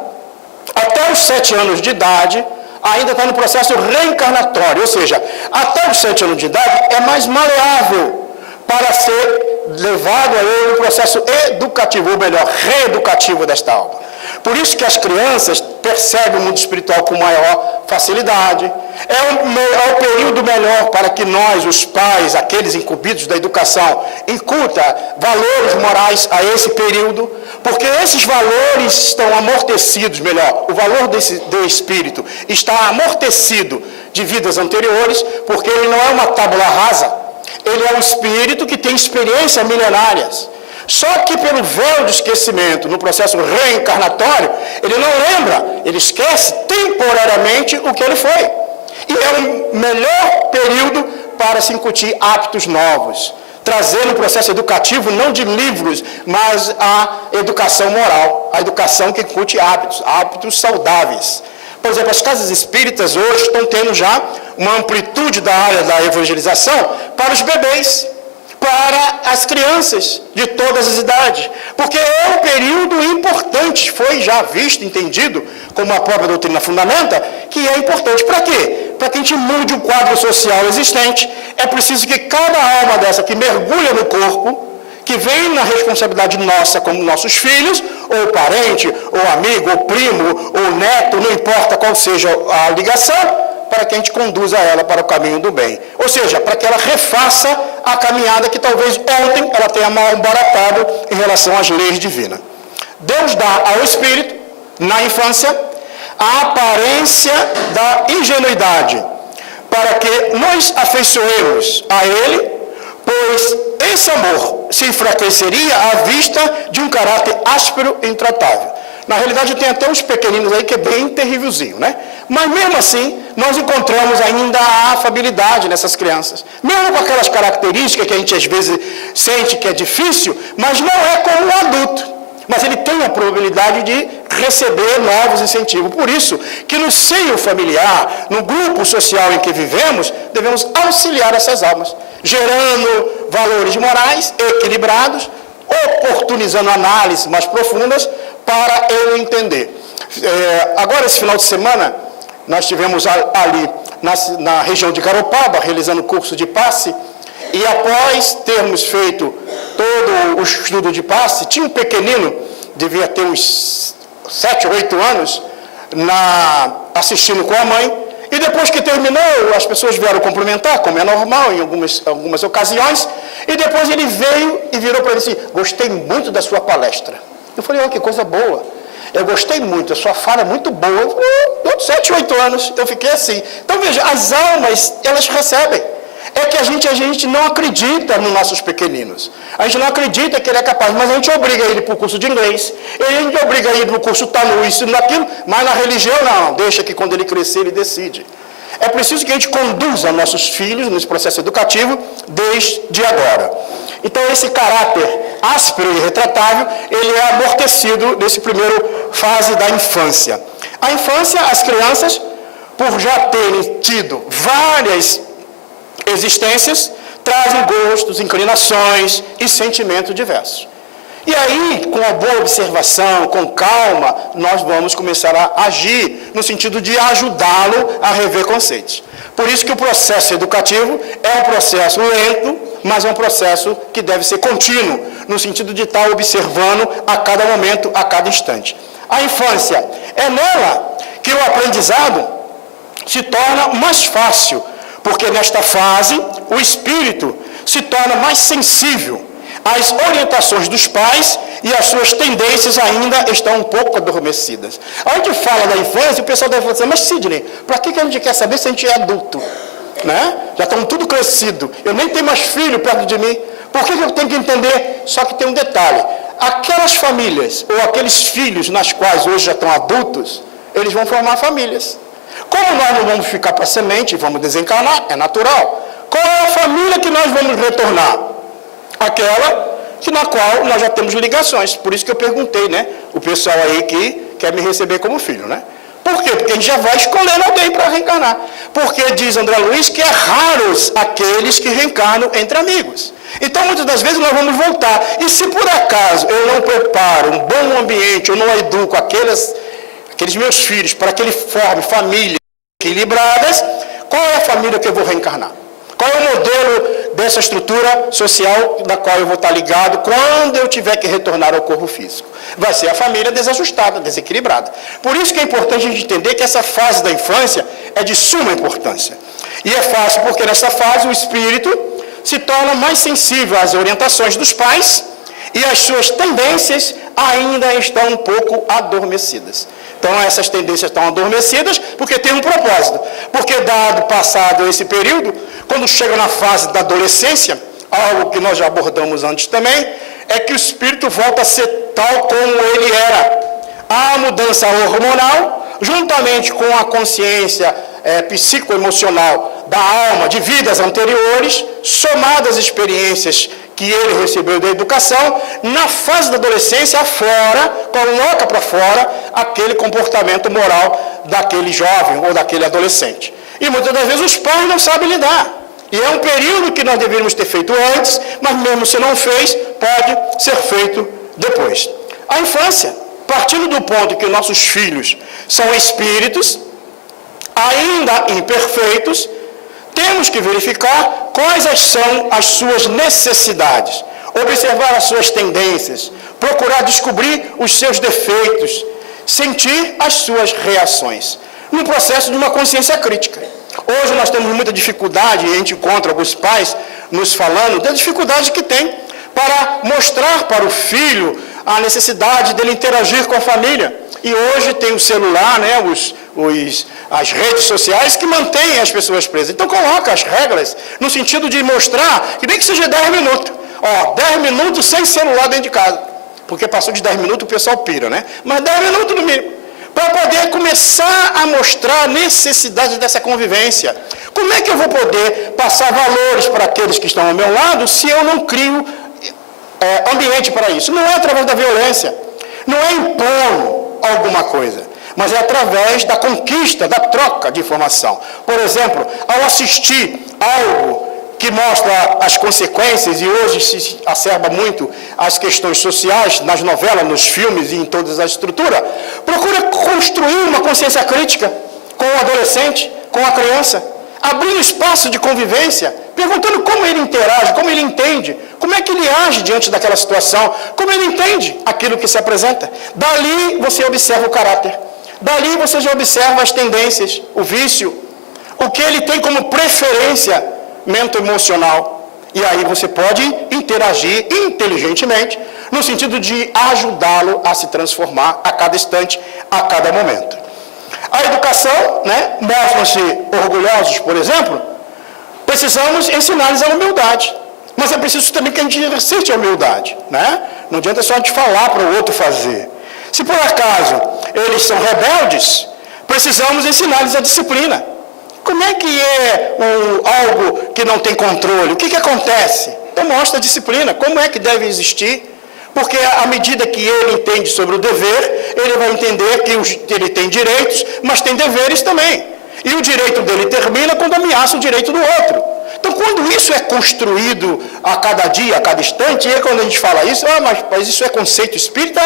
até os 7 anos de idade, ainda está no processo reencarnatório, ou seja, até os 7 anos de idade é mais maleável para ser levado a ele um processo educativo, ou melhor, reeducativo desta alma. Por isso que as crianças percebem o mundo espiritual com maior facilidade. É o período melhor para que nós, os pais, aqueles incumbidos da educação, incuta valores morais a esse período, porque esses valores estão amortecidos, melhor, o valor do espírito está amortecido de vidas anteriores, porque ele não é uma tábula rasa, ele é um espírito que tem experiências milenárias. Só que pelo véu do esquecimento, no processo reencarnatório, ele não lembra, ele esquece temporariamente o que ele foi. E é o melhor período para se incutir hábitos novos, trazendo um processo educativo não de livros, mas a educação moral, a educação que incute hábitos saudáveis. Por exemplo, as casas espíritas hoje estão tendo já uma amplitude da área da evangelização para os bebês. para as crianças de todas as idades, porque é um período importante, foi já visto, entendido, como a própria doutrina fundamenta, que é importante. Para quê? Para que a gente mude o quadro social existente, é preciso que cada alma dessa que mergulha no corpo, que vem na responsabilidade nossa como nossos filhos, ou parente, ou amigo, ou primo, ou neto, não importa qual seja a ligação, para que a gente conduza ela para o caminho do bem. Ou seja, para que ela refaça a caminhada que talvez ontem ela tenha mal embaratado em relação às leis divinas. Deus dá ao Espírito, na infância, a aparência da ingenuidade, para que nos afeiçoemos a Ele, pois esse amor se enfraqueceria à vista de um caráter áspero e intratável. Na realidade, tem até uns pequeninos aí que é bem terrívelzinho, né? Mas mesmo assim, nós encontramos ainda a afabilidade nessas crianças. Mesmo com aquelas características que a gente às vezes sente que é difícil, mas não é como um adulto. Mas ele tem a probabilidade de receber novos incentivos. Por isso que no seio familiar, no grupo social em que vivemos, devemos auxiliar essas almas, gerando valores morais equilibrados, oportunizando análises mais profundas para ele entender. Agora, esse final de semana, nós estivemos ali na região de Garopaba, realizando curso de passe, e após termos feito todo o estudo de passe, tinha um pequenino, devia ter uns 7 ou 8 anos, assistindo com a mãe, e depois que terminou, as pessoas vieram cumprimentar, como é normal em algumas ocasiões, e depois ele veio e virou para ele assim: gostei muito da sua palestra. Eu falei: oh, que coisa boa, eu gostei muito, a sua fala é muito boa. Eu falei: 7, 8 anos, eu fiquei assim. Então veja, as almas, elas recebem. É que a gente não acredita nos nossos pequeninos. A gente não acredita que ele é capaz, mas a gente obriga ele para o curso de inglês, a gente obriga ele para o curso TANU, isso e aquilo, mas na religião não, deixa que quando ele crescer ele decide. É preciso que a gente conduza nossos filhos nesse processo educativo desde agora. Então esse caráter áspero e retratável, ele é amortecido nesse primeiro fase da infância. A infância, as crianças, por já terem tido várias existências, trazem gostos, inclinações e sentimentos diversos. E aí, com a boa observação, com calma, nós vamos começar a agir no sentido de ajudá-lo a rever conceitos. Por isso que o processo educativo é um processo lento, mas é um processo que deve ser contínuo, no sentido de estar observando a cada momento, a cada instante. A infância, é nela que o aprendizado se torna mais fácil, porque nesta fase o espírito se torna mais sensível às orientações dos pais e as suas tendências ainda estão um pouco adormecidas. A gente fala da infância, o pessoal deve falar assim: mas Sidney, para que a gente quer saber se a gente é adulto? Né? Já estamos tudo crescido, eu nem tenho mais filho perto de mim, por que eu tenho que entender? Só que tem um detalhe: aquelas famílias ou aqueles filhos nas quais hoje já estão adultos, eles vão formar famílias. Como nós não vamos ficar para semente e vamos desencarnar, é natural. Qual é a família que nós vamos retornar? Aquela na qual nós já temos ligações. Por isso que eu perguntei, né? O pessoal aí que quer me receber como filho, né? Por quê? Porque a gente já vai escolhendo alguém para reencarnar. Porque diz André Luiz que é raros aqueles que reencarnam entre amigos. Então, muitas das vezes nós vamos voltar. E se por acaso eu não preparo um bom ambiente, eu não educo aqueles meus filhos para que ele forme famílias equilibradas, qual é a família que eu vou reencarnar? Qual é o modelo dessa estrutura social da qual eu vou estar ligado quando eu tiver que retornar ao corpo físico? Vai ser a família desajustada, desequilibrada. Por isso que é importante a gente entender que essa fase da infância é de suma importância. E é fácil porque nessa fase o espírito se torna mais sensível às orientações dos pais e as suas tendências ainda estão um pouco adormecidas. Então, essas tendências estão adormecidas porque tem um propósito. Porque, dado passado esse período, quando chega na fase da adolescência, algo que nós já abordamos antes também, é que o espírito volta a ser tal como ele era. A mudança hormonal, juntamente com a consciência psicoemocional da alma de vidas anteriores, somadas às experiências que ele recebeu da educação, na fase da adolescência aflora, coloca para fora aquele comportamento moral daquele jovem ou daquele adolescente. E muitas das vezes os pais não sabem lidar. E é um período que nós deveríamos ter feito antes, mas mesmo se não fez, pode ser feito depois. A infância, partindo do ponto que nossos filhos são espíritos, ainda imperfeitos, temos que verificar quais são as suas necessidades, observar as suas tendências, procurar descobrir os seus defeitos, sentir as suas reações, no processo de uma consciência crítica. Hoje nós temos muita dificuldade, e a gente encontra alguns pais nos falando da dificuldade que tem para mostrar para o filho a necessidade dele interagir com a família. E hoje tem o celular, né, as redes sociais que mantêm as pessoas presas. Então coloca as regras no sentido de mostrar que nem que seja 10 minutos. 10 minutos sem celular dentro de casa. Porque passou de 10 minutos o pessoal pira, né? Mas 10 minutos no mínimo. Para poder começar a mostrar a necessidade dessa convivência. Como é que eu vou poder passar valores para aqueles que estão ao meu lado se eu não crio ambiente para isso? Não é através da violência, não é impondo alguma coisa, mas é através da conquista, da troca de informação. Por exemplo, ao assistir algo que mostra as consequências, e hoje se acerba muito as questões sociais, nas novelas, nos filmes e em toda a estrutura, procura construir uma consciência crítica com o adolescente, com a criança, abrindo espaço de convivência, perguntando como ele interage, como ele entende, como é que ele age diante daquela situação, como ele entende aquilo que se apresenta. Dali você observa o caráter, dali você já observa as tendências, o vício, o que ele tem como preferência mental-emocional. E aí você pode interagir inteligentemente, no sentido de ajudá-lo a se transformar a cada instante, a cada momento. A educação, né, mostram-se orgulhosos, por exemplo, precisamos ensinar-lhes a humildade. Mas é preciso também que a gente exercite a humildade, né? Não adianta só a gente falar para o outro fazer. Se por acaso eles são rebeldes, precisamos ensinar-lhes a disciplina. Como é que é algo que não tem controle? O que acontece? Então mostra a disciplina, como é que deve existir. Porque à medida que ele entende sobre o dever, ele vai entender que ele tem direitos, mas tem deveres também. E o direito dele termina quando ameaça o direito do outro. Então, quando isso é construído a cada dia, a cada instante, e aí quando a gente fala isso, mas isso é conceito espírita?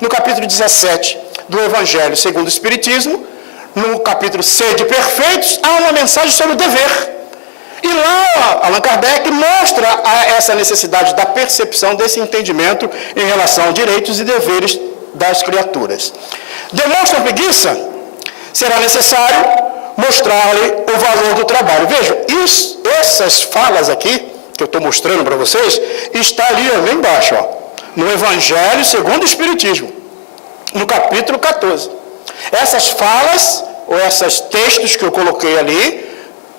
No capítulo 17 do Evangelho segundo o Espiritismo, no capítulo Sede Perfeitos, há uma mensagem sobre o dever. E lá, Allan Kardec mostra essa necessidade da percepção desse entendimento em relação aos direitos e deveres das criaturas. Demonstra preguiça? Será necessário mostrar-lhe o valor do trabalho. Vejam, essas falas aqui, que eu estou mostrando para vocês, está ali embaixo, no Evangelho segundo o Espiritismo, no capítulo 14. Essas falas, ou esses textos que eu coloquei ali,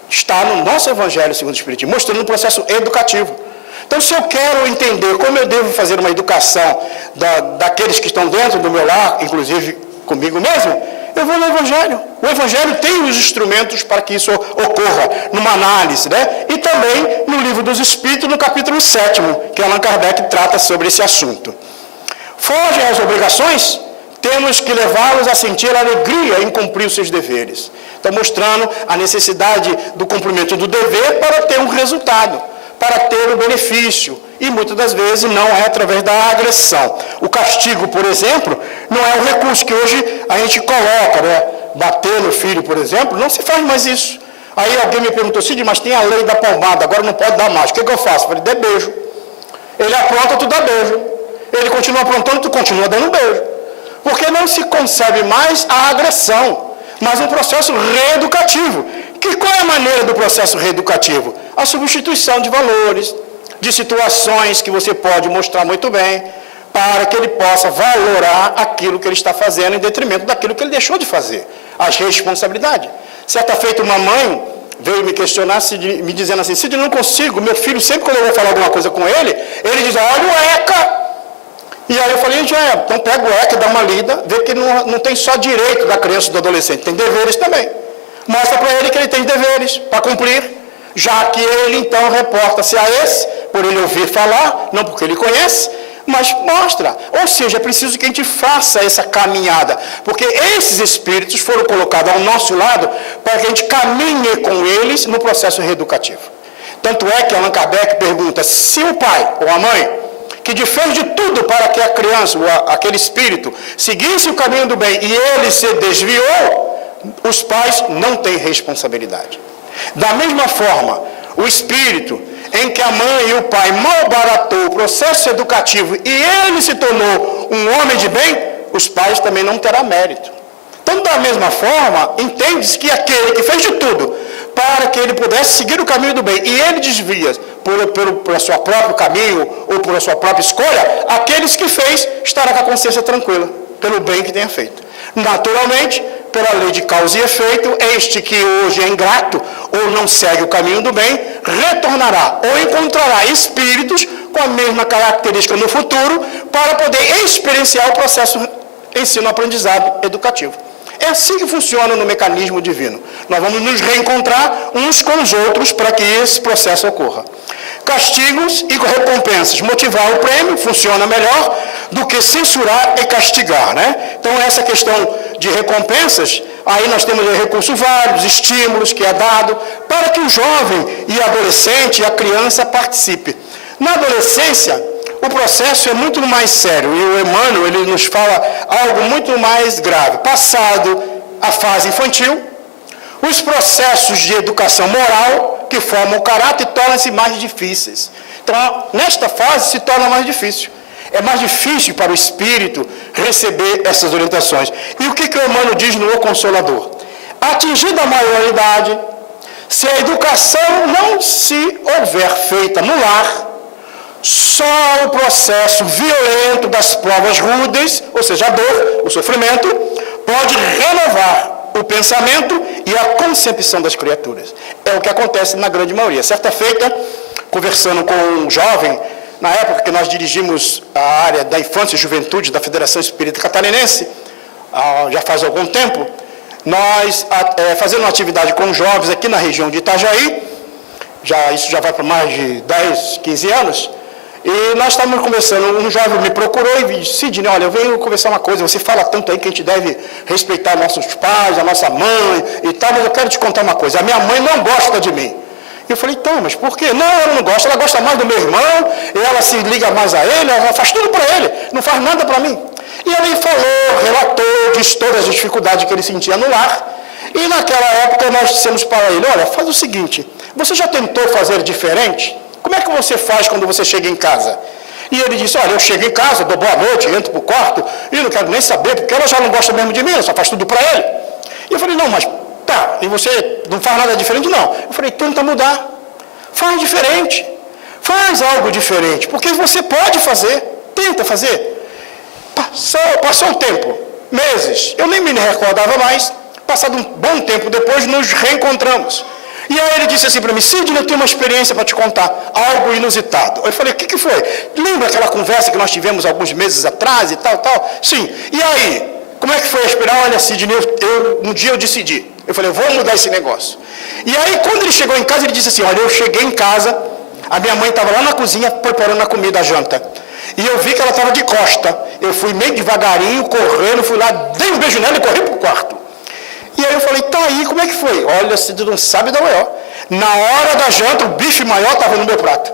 está no nosso Evangelho segundo o Espiritismo, mostrando um processo educativo. Então, se eu quero entender como eu devo fazer uma educação daqueles que estão dentro do meu lar, inclusive comigo mesmo, eu vou no Evangelho. O Evangelho tem os instrumentos para que isso ocorra, numa análise, né? E também no Livro dos Espíritos, no capítulo 7º, que Allan Kardec trata sobre esse assunto. Foge às obrigações, temos que levá-los a sentir alegria em cumprir os seus deveres. Está mostrando a necessidade do cumprimento do dever para ter um resultado, para ter o benefício. E muitas das vezes não é através da agressão. O castigo, por exemplo, não é o recurso que hoje a gente coloca, né? Bater no filho, por exemplo, não se faz mais isso. Aí alguém me perguntou, Cid, mas tem a lei da palmada, agora não pode dar mais. O que eu faço? Eu falei, dê beijo. Ele apronta, tu dá beijo. Ele continua aprontando, tu continua dando beijo. Porque não se concebe mais a agressão, mas um processo reeducativo. Qual é a maneira do processo reeducativo? A substituição de valores, de situações que você pode mostrar muito bem, para que ele possa valorar aquilo que ele está fazendo em detrimento daquilo que ele deixou de fazer. As responsabilidades. Certa feita, uma mãe veio me questionar, me dizendo assim, Cid, não consigo, meu filho, sempre quando eu vou falar alguma coisa com ele diz, olha o ECA. E aí eu falei, então pega o ECA, dá uma lida, vê que não tem só direito da criança e do adolescente, tem deveres também. Mostra para ele que ele tem deveres para cumprir, já que ele então reporta-se a esse, por ele ouvir falar, não porque ele conhece, mas mostra. Ou seja, é preciso que a gente faça essa caminhada, porque esses espíritos foram colocados ao nosso lado para que a gente caminhe com eles no processo reeducativo. Tanto é que Allan Kardec pergunta, se o pai ou a mãe, que fez de tudo para que a criança, ou aquele espírito, seguisse o caminho do bem e ele se desviou, os pais não têm responsabilidade. Da mesma forma, o espírito em que a mãe e o pai malbaratou o processo educativo e ele se tornou um homem de bem, os pais também não terão mérito. Então, da mesma forma, entende-se que aquele que fez de tudo para que ele pudesse seguir o caminho do bem e ele desvia por seu próprio caminho ou por sua própria escolha, aqueles que fez estará com a consciência tranquila pelo bem que tenha feito. Naturalmente, pela lei de causa e efeito, este que hoje é ingrato ou não segue o caminho do bem, retornará ou encontrará espíritos com a mesma característica no futuro para poder experienciar o processo ensino-aprendizado educativo. É assim que funciona no mecanismo divino. Nós vamos nos reencontrar uns com os outros para que esse processo ocorra. Castigos e recompensas. Motivar o prêmio funciona melhor do que censurar e castigar, né? Então, essa questão de recompensas, aí nós temos recursos vários, estímulos que é dado, para que o jovem e adolescente e a criança participe. Na adolescência, o processo é muito mais sério, e o Emmanuel ele nos fala algo muito mais grave. Passado a fase infantil, os processos de educação moral que formam o caráter tornam-se mais difíceis. Então, nesta fase se torna mais difícil. É mais difícil para o espírito receber essas orientações. E o que o Emmanuel diz no O Consolador? Atingida a maioridade, se a educação não se houver feita no lar, só o processo violento das provas rudes, ou seja, a dor, o sofrimento, pode renovar o pensamento e a concepção das criaturas. É o que acontece na grande maioria. Certa feita, conversando com um jovem, na época que nós dirigimos a área da infância e juventude da Federação Espírita Catarinense, já faz algum tempo, nós fazendo uma atividade com jovens aqui na região de Itajaí, isso já vai para mais de 10, 15 anos, e nós estávamos conversando, um jovem me procurou e disse, Sidney, olha, eu venho conversar uma coisa, você fala tanto aí que a gente deve respeitar nossos pais, a nossa mãe e tal, mas eu quero te contar uma coisa, a minha mãe não gosta de mim. E eu falei, então, mas por quê? Não, ela não gosta, ela gosta mais do meu irmão, ela se liga mais a ele, ela faz tudo para ele, não faz nada para mim. E ele falou, relatou, disse todas as dificuldades que ele sentia no lar, e naquela época nós dissemos para ele, olha, faz o seguinte, você já tentou fazer diferente? Como é que você faz quando você chega em casa? E ele disse, olha, eu chego em casa, dou boa noite, entro para o quarto, e não quero nem saber, porque ela já não gosta mesmo de mim, ela só faz tudo para ele. E eu falei, não, mas tá, e você não faz nada diferente? Não. Eu falei, tenta mudar, faz diferente, faz algo diferente, porque você pode fazer, tenta fazer. Passou o tempo, meses, eu nem me recordava mais, passado um bom tempo depois, nos reencontramos. E aí ele disse assim para mim, Sidney, eu tenho uma experiência para te contar, algo inusitado. Eu falei, o que foi? Lembra aquela conversa que nós tivemos alguns meses atrás e tal, tal? Sim. E aí, como é que foi a experiência? Olha, Sidney, um dia eu decidi. Eu falei, eu vou mudar esse negócio. E aí, quando ele chegou em casa, ele disse assim, olha, eu cheguei em casa, a minha mãe estava lá na cozinha preparando a comida, a janta. E eu vi que ela estava de costa. Eu fui meio devagarinho, correndo, fui lá, dei um beijo nela e corri para o quarto. E aí eu falei, tá aí, como é que foi? Olha, você não sabe da maior. Na hora da janta, o bife maior estava no meu prato.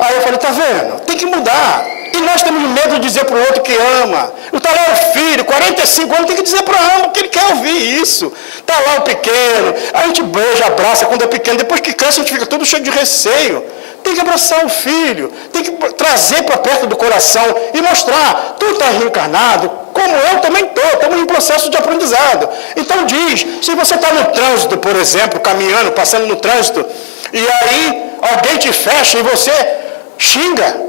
Aí eu falei, tá vendo? Tem que mudar. E nós temos medo de dizer para o outro que ama. Está lá o filho, 45 anos, tem que dizer para o ama, que ele quer ouvir isso. Está lá o pequeno, a gente beija, abraça quando é pequeno, depois que cresce a gente fica todo cheio de receio. Tem que abraçar o filho, tem que trazer para perto do coração e mostrar, tu está reencarnado, como eu também estou, estamos em processo de aprendizado. Então diz, se você está no trânsito, por exemplo, caminhando, passando no trânsito, e aí alguém te fecha e você xinga,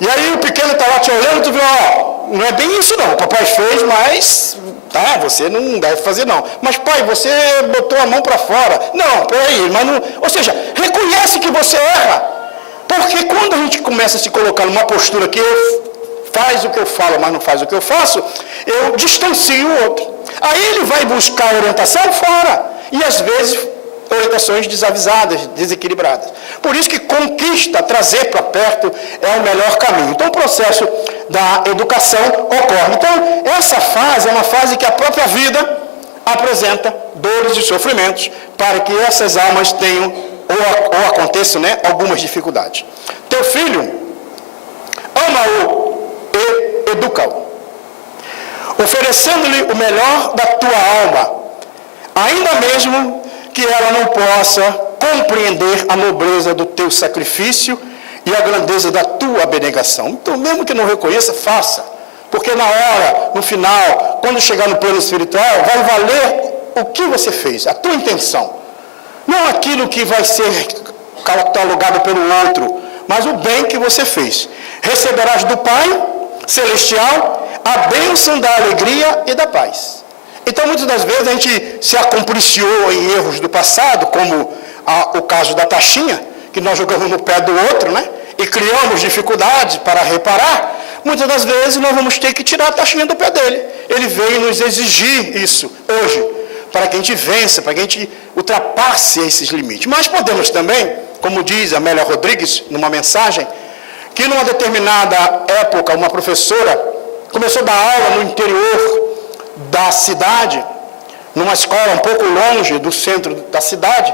e aí o pequeno está lá te olhando, tu vê, ó, não é bem isso não, o papai fez, mas tá, você não deve fazer não. Mas pai, você botou a mão para fora. Não, peraí, mas não. Ou seja, reconhece que você erra. Porque quando a gente começa a se colocar numa postura que faz o que eu falo, mas não faz o que eu faço, eu distancio o outro. Aí ele vai buscar orientação fora. E às vezes orientações desavisadas, desequilibradas. Por isso que conquista, trazer para perto é o melhor caminho. Então o processo da educação ocorre. Então essa fase é uma fase que a própria vida apresenta dores e sofrimentos para que essas almas tenham ou aconteçam, né, algumas dificuldades. Teu filho, ama-o e educa-o, oferecendo-lhe o melhor da tua alma, ainda mesmo que ela não possa compreender a nobreza do teu sacrifício e a grandeza da tua abnegação. Então, mesmo que não reconheça, faça, porque na hora, no final, quando chegar no plano espiritual, vai valer o que você fez, a tua intenção. Não aquilo que vai ser catalogado pelo outro, mas o bem que você fez. Receberás do Pai Celestial a bênção da alegria e da paz. Então, muitas das vezes, a gente se acompliciou em erros do passado, como o caso da taxinha, que nós jogamos no pé do outro, né? E criamos dificuldades para reparar. Muitas das vezes, nós vamos ter que tirar a taxinha do pé dele. Ele veio nos exigir isso hoje, para que a gente vença, para que a gente ultrapasse esses limites. Mas podemos também, como diz Amélia Rodrigues, numa mensagem, que numa determinada época, uma professora começou a dar aula no interior da cidade, numa escola um pouco longe do centro da cidade,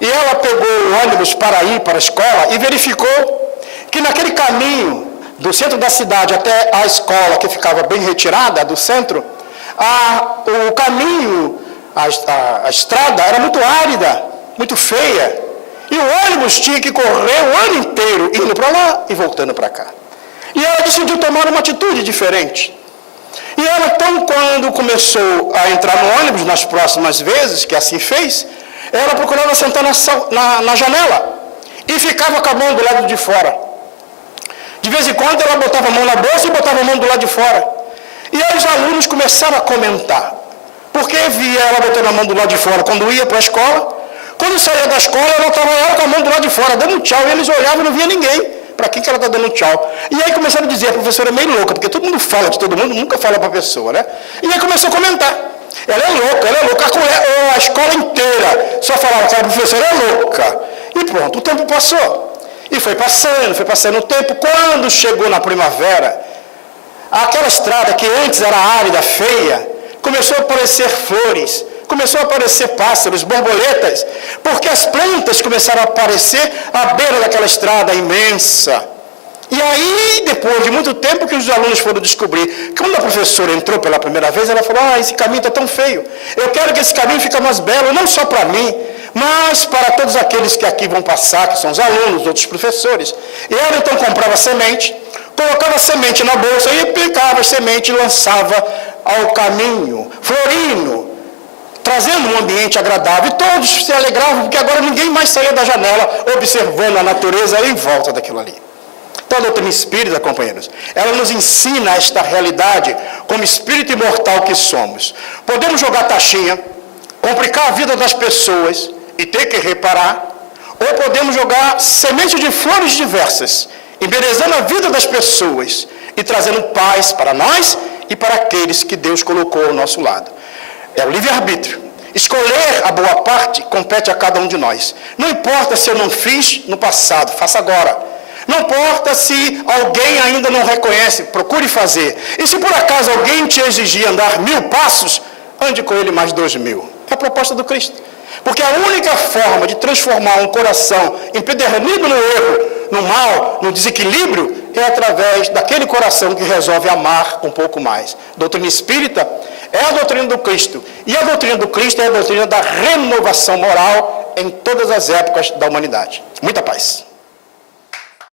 e ela pegou o ônibus para ir para a escola e verificou que naquele caminho do centro da cidade até a escola, que ficava bem retirada do centro, o caminho, a estrada era muito árida, muito feia, e o ônibus tinha que correr o ano inteiro, indo para lá e voltando para cá. E ela decidiu tomar uma atitude diferente. E ela, então, quando começou a entrar no ônibus, nas próximas vezes que assim fez, ela procurava sentar na janela e ficava com a mão do lado de fora. De vez em quando ela botava a mão na bolsa e botava a mão do lado de fora. E aí os alunos começaram a comentar, porque via ela botando a mão do lado de fora quando ia para a escola. Quando saía da escola, ela estava com a mão do lado de fora, dando um tchau, e eles olhavam e não via ninguém. Para quem que ela está dando um tchau? E aí começaram a dizer, a professora é meio louca, porque todo mundo fala de todo mundo, nunca fala para a pessoa, né? E aí começou a comentar. Ela é louca, a escola inteira só falava que a professora é louca. E pronto, o tempo passou. E foi passando o tempo. Quando chegou na primavera, aquela estrada que antes era árida, feia, começou a aparecer flores, começou a aparecer pássaros, borboletas, porque as plantas começaram a aparecer à beira daquela estrada imensa. E aí, depois de muito tempo que os alunos foram descobrir, quando a professora entrou pela primeira vez, ela falou, esse caminho está tão feio, eu quero que esse caminho fique mais belo, não só para mim, mas para todos aqueles que aqui vão passar, que são os alunos, outros professores. E ela então comprava semente, colocava a semente na bolsa e aplicava a semente e lançava ao caminho, florindo, trazendo um ambiente agradável. E todos se alegravam, porque agora ninguém mais saía da janela observando a natureza em volta daquilo ali. Então, a doutrina espírita, companheiros, ela nos ensina esta realidade como espírito imortal que somos. Podemos jogar taxinha, complicar a vida das pessoas e ter que reparar, ou podemos jogar semente de flores diversas, embelezando a vida das pessoas e trazendo paz para nós e para aqueles que Deus colocou ao nosso lado. É o livre-arbítrio. Escolher a boa parte compete a cada um de nós. Não importa se eu não fiz no passado, faça agora. Não importa se alguém ainda não reconhece, procure fazer. E se por acaso alguém te exigir andar 1000 passos, ande com ele mais 2000. É a proposta do Cristo. Porque a única forma de transformar um coração empedernido no erro, no mal, no desequilíbrio, é através daquele coração que resolve amar um pouco mais. Doutrina espírita é a doutrina do Cristo. E a doutrina do Cristo é a doutrina da renovação moral em todas as épocas da humanidade. Muita paz.